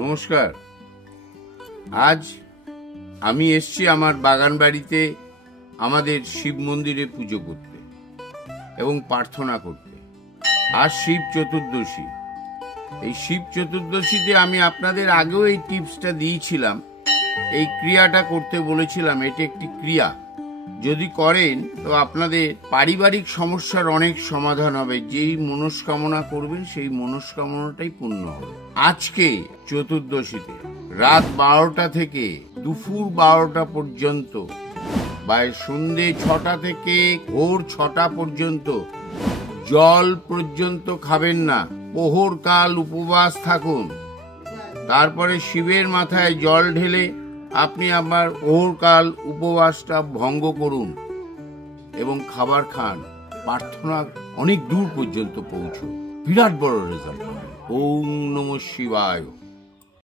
নমস্কার। আজ আমি এসেছি আমার বাগান বাড়িতে আমাদের শিব মন্দিরে পুজো করতে এবং প্রার্থনা করতে। আজ শিব চতুর্দশী। এই শিব চতুর্দশীতে আমি আপনাদের আগেও এই টিপসটা দিয়েছিলাম, এই ক্রিয়াটা করতে বলেছিলাম। এটি একটি ক্রিয়া, যদি করেন তো আপনাদের পারিবারিক সমস্যার অনেক সমাধান হবে। যেই মনস্কামনা করবেন সেই মনস্কামনাটাই পূর্ণ হবে। আজকে চতুর্দশীতে রাত 12টা থেকে দুপুর 12টা পর্যন্ত বা সন্ধ্যে 6টা থেকে ভোর 6টা পর্যন্ত জল পর্যন্ত খাবেন না। প্রহরকাল উপবাস থাকুন, তারপরে শিবের মাথায় জল ঢেলে আপনি আবার প্রহরকাল উপবাসটা ভঙ্গ করুন এবং খাবার খান। প্রার্থনা অনেক দূর পর্যন্ত পৌঁছো, বিরাট বড় রেজাল্ট। ওম নমঃ শিবায়।